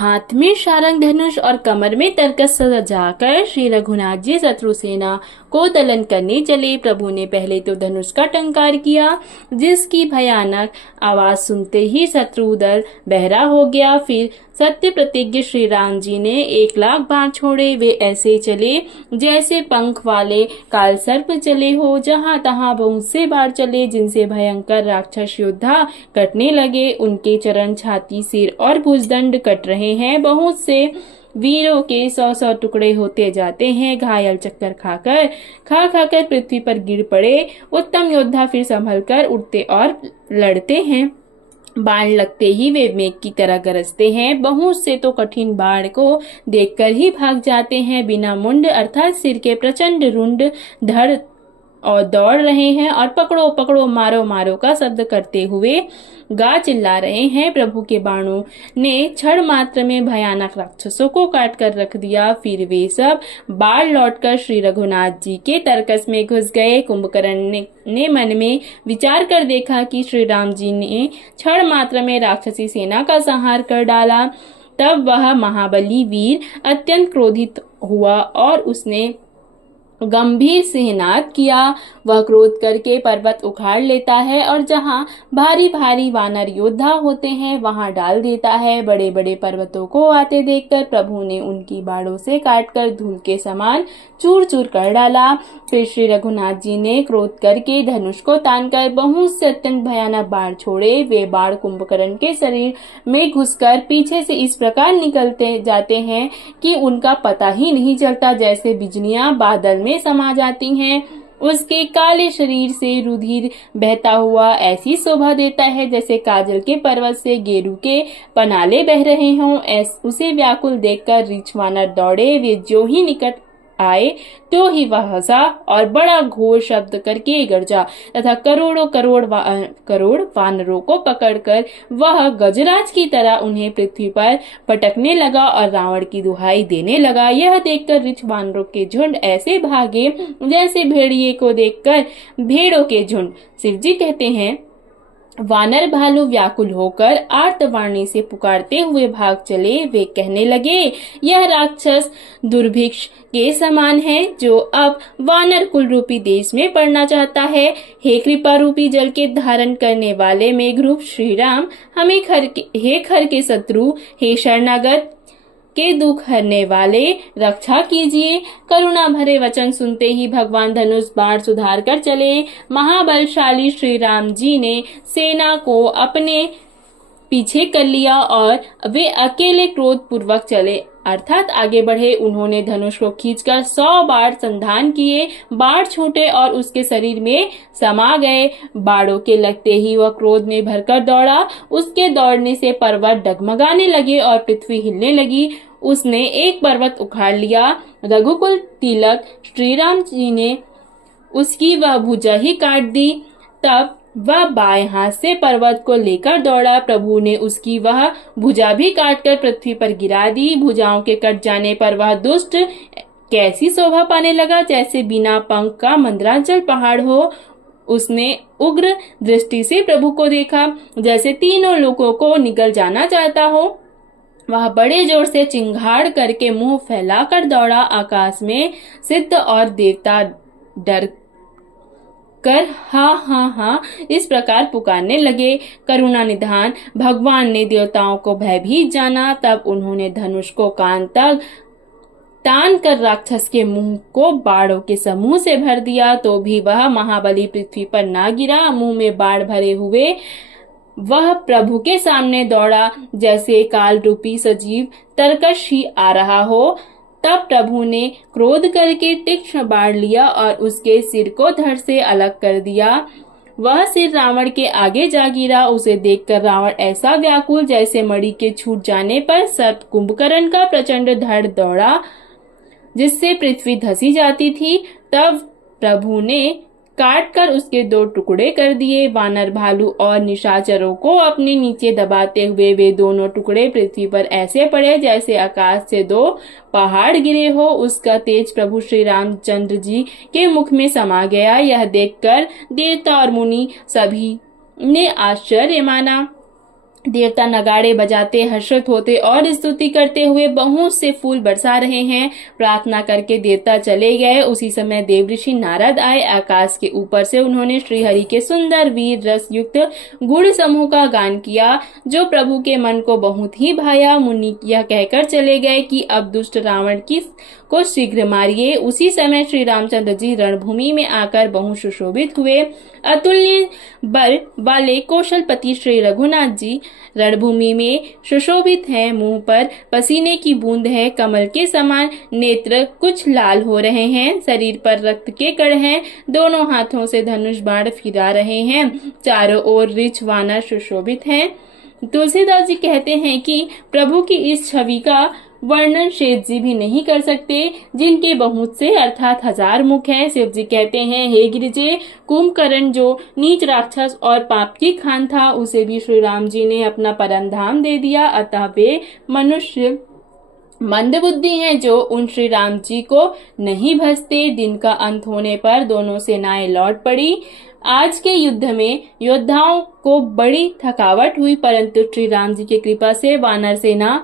हाथ में शारंग धनुष और कमर में तरकस सजाकर श्री रघुनाथ जी शत्रु सेना को दलन करने चले। प्रभु ने पहले तो धनुष का टंकार किया, जिसकी भयानक आवाज सुनते ही शत्रु दल बहरा हो गया। फिर सत्य प्रतिज्ञ श्री राम जी ने 1,00,000 बाण छोड़े। वे ऐसे चले जैसे पंख वाले काल सर्प चले हो। जहां तहां बहुत से बाण चले, जिनसे भयंकर राक्षस योद्धा कटने लगे। उनके चरण, छाती, सिर और भुजदंड कट रहे हैं। बहुत से वीरों के 100-100 टुकड़े होते जाते हैं। घायल चक्कर खाकर पृथ्वी पर गिर पड़े। उत्तम योद्धा फिर संभल कर उठते और लड़ते हैं। बाण लगते ही वे मेघ की तरह गरजते हैं। बहुत से तो कठिन बाण को देखकर ही भाग जाते हैं। बिना मुंड अर्थात सिर के प्रचंड रुंड धड़ और दौड़ रहे हैं और पकड़ो पकड़ो, मारो मारो का शब्द करते हुए गा चिल्ला रहे हैं। प्रभु के बाणों ने क्षण मात्र में भयानक राक्षसों को काट कर रख दिया। फिर वे सब बाढ़ लौटकर श्री रघुनाथ जी के तरकस में घुस गए। कुंभकर्ण ने मन में विचार कर देखा कि श्री राम जी ने क्षण मात्र में राक्षसी सेना का संहार कर डाला। तब वह महाबली वीर अत्यंत क्रोधित हुआ और उसने गंभीर से नाद किया। वह क्रोध करके पर्वत उखाड़ लेता है और जहां भारी भारी वानर योद्धा होते हैं वहां डाल देता है। बड़े बड़े पर्वतों को आते देखकर प्रभु ने उनकी बाणों से काटकर धूल के समान चूर चूर कर डाला। फिर श्री रघुनाथ जी ने क्रोध करके धनुष को तानकर बहुत से अत्यंत भयानक बाण छोड़े। वे बाण कुंभकर्ण के शरीर में घुसकर पीछे से इस प्रकार निकलते जाते हैं कि उनका पता ही नहीं चलता, जैसे बिजलियां बादल में समा जाती हैं। उसके काले शरीर से रुधिर बहता हुआ ऐसी शोभा देता है जैसे काजल के पर्वत से गेरू के पनाले बह रहे हों। उसे व्याकुल देखकर रीछ वानर दौड़े। वे जो ही निकट आए तो ही वह हंसा और बड़ा घोर शब्द करके गरजा तथा करोड़ों करोड़ वानरों को पकड़कर वह गजराज की तरह उन्हें पृथ्वी पर पटकने लगा और रावण की दुहाई देने लगा। यह देखकर ऋछ वानरों के झुंड ऐसे भागे जैसे भेड़िए को देखकर भेड़ों के झुंड। शिवजी कहते हैं, वानर भालू व्याकुल होकर आर्तवाणी से पुकारते हुए भाग चले। वे कहने लगे, यह राक्षस दुर्भिक्ष के समान है जो अब वानर कुल रूपी देश में पड़ना चाहता है। हे कृपा रूपी जल के धारण करने वाले मेघरूप श्री राम, हमें खर के शत्रु, हे शरणागत के दुख हरने वाले, रक्षा कीजिए। करुणा भरे वचन सुनते ही भगवान धनुष बाण सुधार कर चले। महाबलशाली श्री राम जी ने सेना को अपने पीछे कर लिया और वे अकेले क्रोध पूर्वक चले अर्थात आगे बढ़े। उन्होंने धनुष को खींचकर 100 बाण संधान किए। बाण छूटे और उसके शरीर में समा गए। बाणों के लगते ही वह क्रोध में भरकर दौड़ा। उसके दौड़ने से पर्वत डगमगाने लगे और पृथ्वी हिलने लगी। उसने एक पर्वत उखाड़ लिया। रघुकुल तिलक श्री राम जी ने उसकी वह भुजा ही काट दी। तब वह बाएं हाथ से पर्वत को लेकर दौड़ा। प्रभु ने उसकी वह भुजा भी काटकर पृथ्वी पर गिरा दी। भुजाओं के कट जाने पर वह दुष्ट कैसी शोभा पाने लगा, जैसे बिना पंख का मंदराचल पहाड़ हो। उसने उग्र दृष्टि से प्रभु को देखा, जैसे तीनों लोगों को निगल जाना चाहता हो। वह बड़े जोर से चिंगाड़ करके मुंह फैलाकर दौड़ा। आकाश में सिद्ध और देवता डर कर हा हा हा इस प्रकार पुकारने लगे। करुणा निधान भगवान ने देवताओं को भयभीत जाना। तब उन्होंने धनुष को कान तक तान कर राक्षस के मुंह को बाणों के समूह से भर दिया, तो भी वह महाबली पृथ्वी पर ना गिरा। मुंह में बाण भरे हुए वह प्रभु के सामने दौड़ा, जैसे काल रूपी सजीव तरकश ही आ रहा हो। तब प्रभु ने क्रोध करके तीक्ष्ण बाण लिया और उसके सिर को धड़ से अलग कर दिया। वह सिर रावण के आगे जा गिरा। उसे देखकर रावण ऐसा व्याकुल जैसे मणि के छूट जाने पर सर्प कुंभकर्ण का प्रचंड धड़ दौड़ा, जिससे पृथ्वी धसी जाती थी। तब प्रभु ने काट कर उसके 2 टुकड़े कर दिए। वानर भालू और निशाचरों को अपने नीचे दबाते हुए वे दोनों टुकड़े पृथ्वी पर ऐसे पड़े जैसे आकाश से 2 पहाड़ गिरे हो। उसका तेज प्रभु श्री रामचंद्र जी के मुख में समा गया। यह देखकर देवता और मुनि सभी ने आश्चर्य माना। देवता नगाड़े बजाते हर्षित होते और स्तुति करते हुए बहुत से फूल बरसा रहे हैं। प्रार्थना करके देवता चले गए। उसी समय देवऋषि नारद आए। आकाश के ऊपर से उन्होंने श्रीहरि के सुंदर वीर रस युक्त गुण समूह का गान किया, जो प्रभु के मन को बहुत ही भाया। मुनि यह कहकर चले गए कि अब दुष्ट रावण को शीघ्र मारिए। उसी समय श्री रामचंद्र जी रणभूमि में आकर बहुत सुशोभित हुए। अतुल्य बल वाले कौशलपति श्री रघुनाथ जी रणभूमि में सुशोभित हैं। मुंह पर पसीने की बूंद है, कमल के समान नेत्र कुछ लाल हो रहे हैं, शरीर पर रक्त के कण हैं, दोनों हाथों से धनुष बाण फिरा रहे हैं, चारों ओर ऋछ वानर सुशोभित हैं। तुलसीदास जी कहते हैं कि प्रभु की इस छवि का वर्णन शेष जी भी नहीं कर सकते, जिनके बहुत से अर्थात 1000 मुख है। शिव जी कहते हैं, हे गिरिजे, कुंभकर्ण जो नीच राक्षस और पाप की खान था, उसे भी श्री राम जी ने अपना परम धाम दे दिया। अतः वे मनुष्य मंद बुद्धि हैं जो उन श्री राम जी को नहीं भजते। दिन का अंत होने पर दोनों सेनाएं लौट पड़ी। आज के युद्ध में योद्धाओं को बड़ी थकावट हुई, परंतु श्री राम जी की कृपा से वानर सेना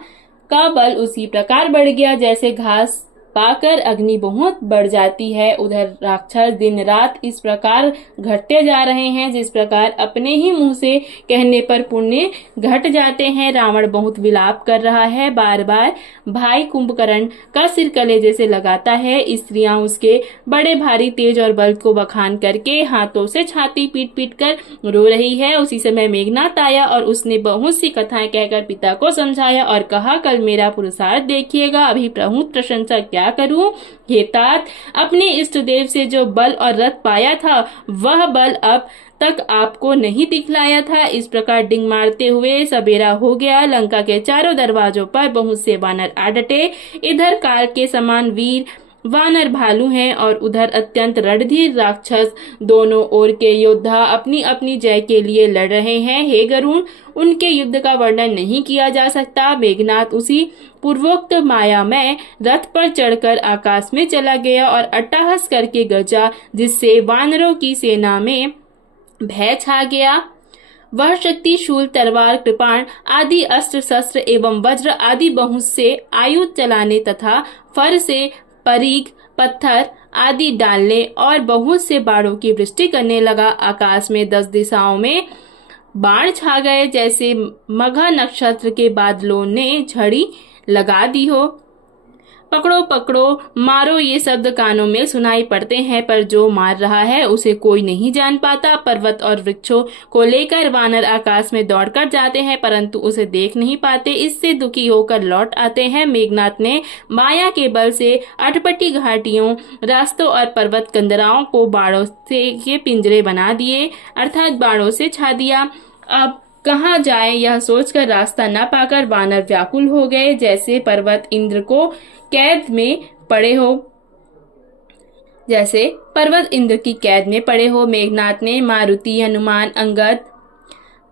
का बल उसी प्रकार बढ़ गया जैसे घास पाकर अग्नि बहुत बढ़ जाती है। उधर राक्षस दिन रात इस प्रकार घटते जा रहे हैं जिस प्रकार अपने ही मुंह से कहने पर पुण्य घट जाते हैं। रावण बहुत विलाप कर रहा है, बार बार भाई कुंभकर्ण का सिर कलेजे से लगाता है। स्त्रियां उसके बड़े भारी तेज और बल को बखान करके हाथों से छाती पीट पीट कर रो रही है। उसी समय मेघनाथ आया और उसने बहुत सी कथाएं कहकर पिता को समझाया और कहा, कल मेरा पुरुषार्थ देखिएगा, अभी बहुत प्रशंसा क्या करूं। हे तात, अपने इष्ट देव से जो बल और रथ पाया था वह बल अब तक आपको नहीं दिखलाया था। इस प्रकार डिंग मारते हुए सबेरा हो गया। लंका के चारों दरवाजों पर बहुत से वानर आ डटे। इधर काल के समान वीर वानर भालू हैं और उधर अत्यंत रणधीर राक्षस। दोनों ओर के योद्धा अपनी अपनी जय के लिए लड़ रहे हैं। हे गरुण, उनके युद्ध का वर्णन नहीं किया जा सकता। मेघनाथ उसी पूर्वोक्त मायामय रथ पर चढ़कर आकाश में चला गया और अट्टहास करके गरजा, जिससे वानरों की सेना में भय छा गया। वह शक्ति शूल, तलवार, कृपाण आदि अस्त्र शस्त्र एवं वज्र आदि बहुत से आयुध चलाने तथा फर से परीख, पत्थर आदि डालने और बहुत से बाणों की वृष्टि करने लगा। आकाश में 10 दिशाओं में बाण छा गए, जैसे मघा नक्षत्र के बादलों ने झड़ी लगा दी हो। पकड़ो पकड़ो मारो ये शब्द कानों में सुनाई पड़ते हैं, पर जो मार रहा है उसे कोई नहीं जान पाता। पर्वत और वृक्षों को लेकर वानर आकाश में दौड़कर जाते हैं, परंतु उसे देख नहीं पाते। इससे दुखी होकर लौट आते हैं। मेघनाथ ने माया के बल से अटपटी घाटियों, रास्तों और पर्वत कंदराओं को बाणों से के पिंजरे बना दिए, अर्थात बाणों से छा दिया। अब कहाँ जाए यह सोचकर रास्ता न पाकर वानर व्याकुल हो गए, जैसे पर्वत इंद्र को कैद में पड़े हो मेघनाथ ने मारुति, हनुमान, अंगद,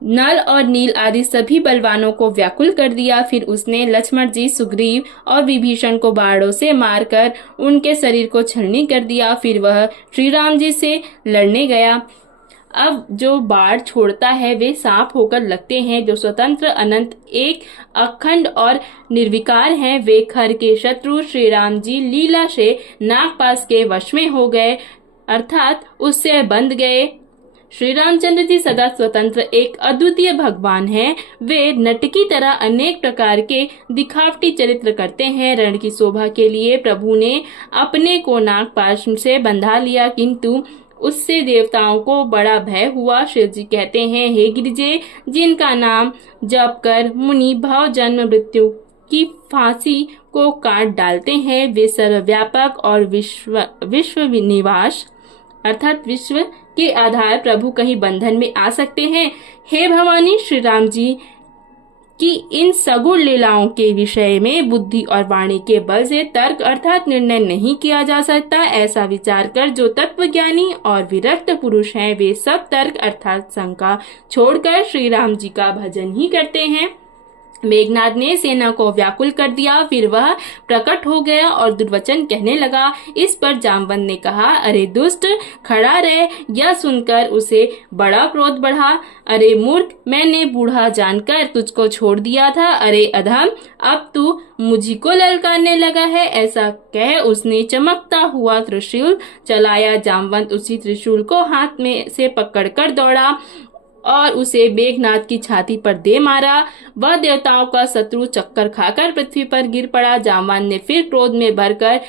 नल और नील आदि सभी बलवानों को व्याकुल कर दिया। फिर उसने लक्ष्मण जी, सुग्रीव और विभीषण को बाणों से मारकर उनके शरीर को छलनी कर दिया। फिर वह श्री राम जी से लड़ने गया। अब जो बाढ़ छोड़ता है वे सांप होकर लगते हैं, जो स्वतंत्र, अनंत, एक, अखंड और निर्विकार हैं। वे खर के शत्रु श्री राम जी लीला से नागपाश के वश में हो गए, अर्थात उससे बंध गए। श्री रामचंद्र जी सदा स्वतंत्र एक अद्वितीय भगवान हैं। वे नट की तरह अनेक प्रकार के दिखावटी चरित्र करते हैं। रण की शोभा के लिए प्रभु ने अपने को नागपाश से बंधा लिया, किंतु उससे देवताओं को बड़ा भय हुआ। शिव जी कहते हैं, हे गिरिजे, जिनका नाम जप कर मुनि भव जन्म मृत्यु की फांसी को काट डालते हैं, वे सर्वव्यापक और विश्व निवास अर्थात विश्व के आधार प्रभु कहीं बंधन में आ सकते हैं। हे भवानी, श्री राम जी कि इन सगुण लीलाओं के विषय में बुद्धि और वाणी के बल से तर्क अर्थात निर्णय नहीं किया जा सकता। ऐसा विचार कर जो तत्वज्ञानी और विरक्त पुरुष हैं, वे सब तर्क अर्थात शंका छोड़कर श्री राम जी का भजन ही करते हैं। मेघनाद ने सेना को व्याकुल कर दिया। फिर वह प्रकट हो गया और दुर्वचन कहने लगा। इस पर जामवंत ने कहा, अरे दुष्ट, खड़ा रह। यह सुनकर उसे बड़ा क्रोध बढ़ा। अरे मूर्ख, मैंने बूढ़ा जानकर तुझको छोड़ दिया था। अरे अधम, अब तू मुझी को ललकारने लगा है। ऐसा कह उसने चमकता हुआ त्रिशूल चलाया। जामवंत उसी त्रिशूल को हाथ में से पकड़कर दौड़ा और उसे मेघनाद की छाती पर दे मारा। वह देवताओं का शत्रु चक्कर खाकर पृथ्वी पर गिर पड़ा। जामवंत ने फिर क्रोध में भरकर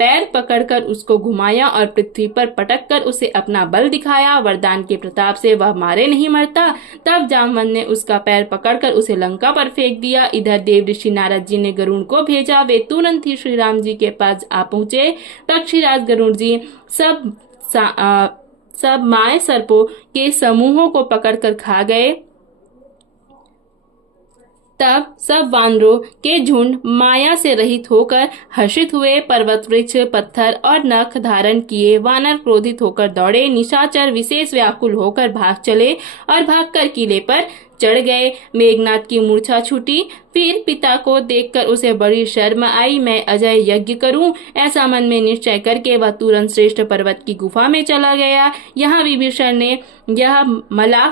पैर पकड़कर उसको घुमाया और पृथ्वी पर पटक कर उसे अपना बल दिखाया। वरदान के प्रताप से वह मारे नहीं मरता। तब जामवंत ने उसका पैर पकड़कर उसे लंका पर फेंक दिया। इधर देव ऋषि नारद जी ने गरुड़ को भेजा। वे तुरंत ही श्री राम जी के पास आ पहुंचे। पक्षीराज गरुड़ जी सब माय सर्पों के समूहों को पकड़कर खा गए। तब सब वानरों के झुंड माया से रहित होकर हर्षित हुए। पर्वत, वृक्ष, पत्थर और नख धारण किए वानर क्रोधित होकर दौड़े। निशाचर विशेष व्याकुल होकर भाग चले और भागकर किले पर चढ़ गए। मेघनाद की मूर्छा छूटी। फिर पिता को देखकर उसे बड़ी शर्म आई। मैं अजय यज्ञ करूं, ऐसा मन में निश्चय करके वह तुरंत श्रेष्ठ पर्वत की गुफा में चला गया। यहाँ विभीषण ने यह मला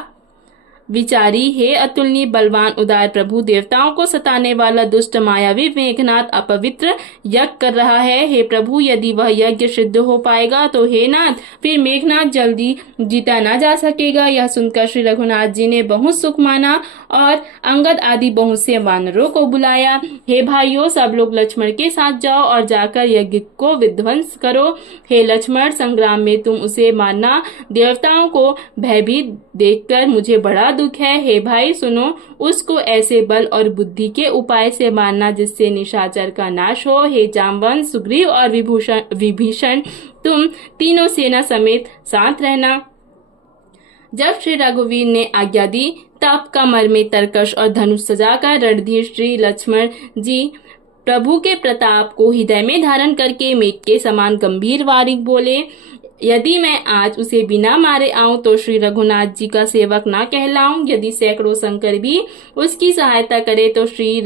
विचारी, हे अतुलनीय बलवान उदार प्रभु, देवताओं को सताने वाला दुष्ट मायावी मेघनाद अपवित्र यज्ञ कर रहा है। हे प्रभु, यदि वह यज्ञ सिद्ध हो पाएगा तो हे नाथ, फिर मेघनाद जल्दी जीता ना जा सकेगा। यह सुनकर श्री रघुनाथ जी ने बहुत सुख माना और अंगद आदि बहुत से वानरों को बुलाया। हे भाइयों, सब लोग लक्ष्मण के साथ जाओ और जाकर यज्ञ को विध्वंस करो। हे लक्ष्मण, संग्राम में तुम उसे मारना। देवताओं को भयभीत देखकर मुझे बड़ा दुख है। हे भाई सुनो, उसको ऐसे बल और बुद्धि के उपाय से मारना जिससे निशाचर का नाश हो। हे जामवंत, सुग्रीव और विभीषण, तुम तीनों सेना समेत शांत रहना। जब श्री रघुवीर ने आज्ञा दी तब कमर में तरकश और धनुष सजाकर रणधीर श्री लक्ष्मण जी प्रभु के प्रताप को हृदय में धारण करके मेघ के समान गंभीर वारिक बोले, यदि मैं आज उसे बिना मारे आऊं तो श्री रघुनाथ जी का सेवक ना कहलाऊं। यदि सैकड़ों शंकर भी उसकी सहायता करे तो श्री